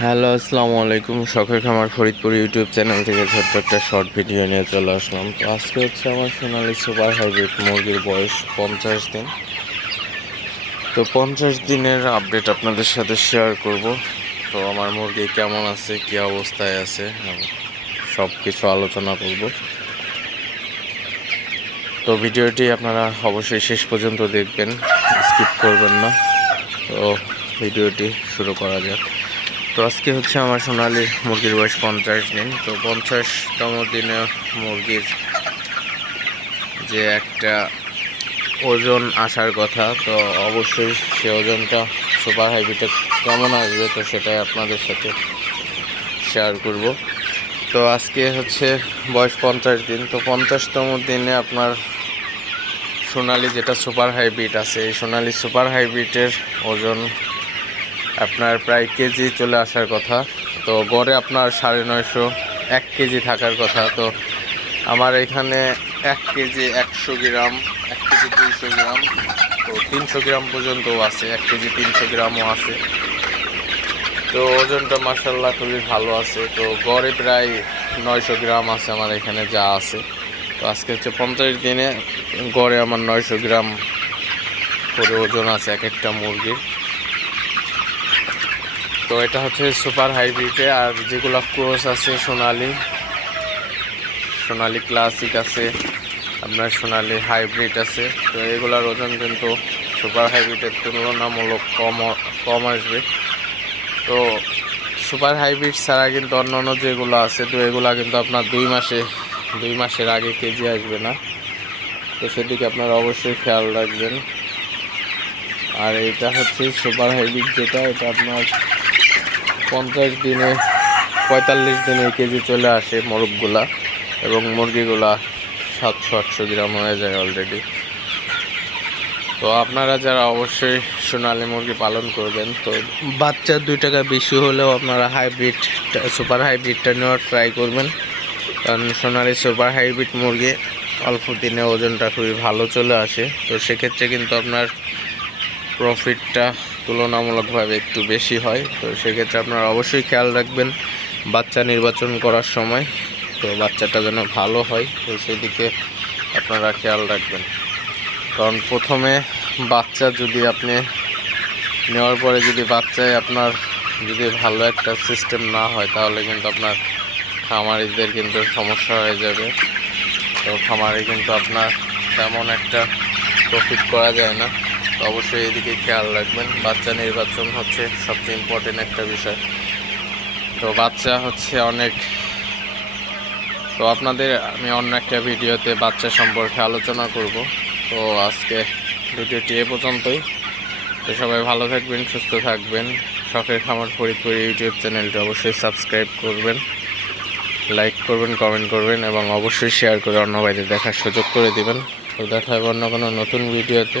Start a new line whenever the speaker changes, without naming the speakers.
Hello, আসসালামু আলাইকুম। শখের খামার ফরিদপুর ইউটিউব চ্যানেল থেকে ছোট্ট একটা শর্ট ভিডিও নিয়ে চলে আসলাম। তো আজকে হচ্ছে আমার সোনালি সুপার হাইব্রিড মুরগির বয়স পঞ্চাশ দিন। তো পঞ্চাশ দিনের আপডেট আপনাদের সাথে শেয়ার করব। তো আমার মুরগি কেমন আছে, কী অবস্থায় আছে সব কিছু আলোচনা করব। তো ভিডিওটি আপনারা অবশ্যই শেষ পর্যন্ত দেখবেন স্কিপ করবেন না। তো ভিডিওটি শুরু করা যাক। তো আজকে হচ্ছে আমার সোনালি মুরগির বয়স পঞ্চাশ দিন। তো পঞ্চাশতম দিনে মুরগির যে একটা ওজন আসার কথা, তো অবশ্যই সে ওজনটা সুপার হাইব্রিডে কেমন আসবে তো সেটাই আপনাদের সাথে শেয়ার করব। তো আজকে হচ্ছে বয়স পঞ্চাশ দিন। তো পঞ্চাশতম দিনে আপনার সোনালি যেটা সুপার হাইব্রিড আছে, এই সোনালি সুপার হাইব্রিডের ওজন আপনার প্রায় কেজি চলে আসার কথা। তো গড়ে আপনার সাড়ে নয়শো, এক কেজি থাকার কথা। তো আমার এখানে এক কেজি একশো গ্রাম, এক কেজি দুইশো গ্রাম, তো তিনশো গ্রাম পর্যন্তও আছে, এক কেজি তিনশো গ্রামও আছে। তো ওজনটা মার্শাল্লাহ খুবই ভালো আছে। তো গড়ে প্রায় নয়শো গ্রাম আছে আমার এখানে যা আছে। তো আজকে হচ্ছে পঞ্চাশ দিনে গড়ে আমার নয়শো গ্রাম করে ওজন আছে এক একটা মুরগির। তো এটা হচ্ছে সুপার হাইব্রিডে, আর যেগুলো ক্রোস আছে সোনালি সোনালি ক্লাসিক আছে, আপনার সোনালি হাইব্রিড আছে, তো এগুলার ওজন কিন্তু সুপার হাইব্রিডের তুলনামূলক কম কম আসবে। তো সুপার হাইব্রিড ছাড়া কিন্তু অন্য অন্য যেগুলো আছে, তো এগুলো কিন্তু আপনার দুই মাসে, দুই মাসের আগে কেজি আসবে না। তো সেদিকে আপনারা অবশ্যই খেয়াল রাখবেন। আর এটা হচ্ছে সুপার হাইব্রিড যেটা, এটা আপনার পঞ্চাশ দিনে, পঁয়তাল্লিশ দিনে কেজি চলে আসে মোরগগুলা এবং মুরগিগুলা সাতশো, আটশো গ্রাম হয়ে যায় অলরেডি তো আপনারা যারা অবশ্যই সোনালি মুরগি পালন করবেন, তো বাচ্চা দুই টাকা বেশি হলেও আপনারা হাইব্রিড সুপার হাইব্রিডটা নেওয়ার ট্রাই করবেন। কারণ সোনালি সুপার হাইব্রিড মুরগি অল্প দিনে ওজনটা খুবই ভালো চলে আসে। তো সেক্ষেত্রে কিন্তু আপনার প্রফিটটা তুলনামূলকভাবে একটু বেশি হয়, তো সেক্ষেত্রে আপনারা অবশ্যই খেয়াল রাখবেন বাচ্চা নির্বাচন করার সময়, তো বাচ্চাটা যেন ভালো হয়, তো সেদিকে আপনারা খেয়াল রাখবেন। কারণ প্রথমে বাচ্চা যদি আপনি নেওয়ার পরে যদি বাচ্চায় আপনার যদি ভালো একটা সিস্টেম না হয়, তাহলে কিন্তু আপনার খামারিদের কিন্তু সমস্যা হয়ে যাবে। তো খামারে কিন্তু আপনার তেমন একটা প্রফিট করা যায় না। তো অবশ্যই এদিকে খেয়াল রাখবেন, বাচ্চা নির্বাচন হচ্ছে সবচেয়ে ইম্পর্টেন্ট একটা বিষয়। তো বাচ্চা হচ্ছে অনেক তো আপনাদের আমি অন্য একটা ভিডিওতে বাচ্চা সম্পর্কে আলোচনা করব। তো আজকে ভিডিওটি এ পর্যন্তই। তো সবাই ভালো থাকবেন, সুস্থ থাকবেন। শখের খামার ফরিদপুর ইউটিউব চ্যানেলটি অবশ্যই সাবস্ক্রাইব করবেন, লাইক করবেন, কমেন্ট করবেন এবং অবশ্যই শেয়ার করে অন্য বাইরে দেখার সুযোগ করে দিবেন। তো দেখা হবে অন্য কোনো নতুন ভিডিওতে।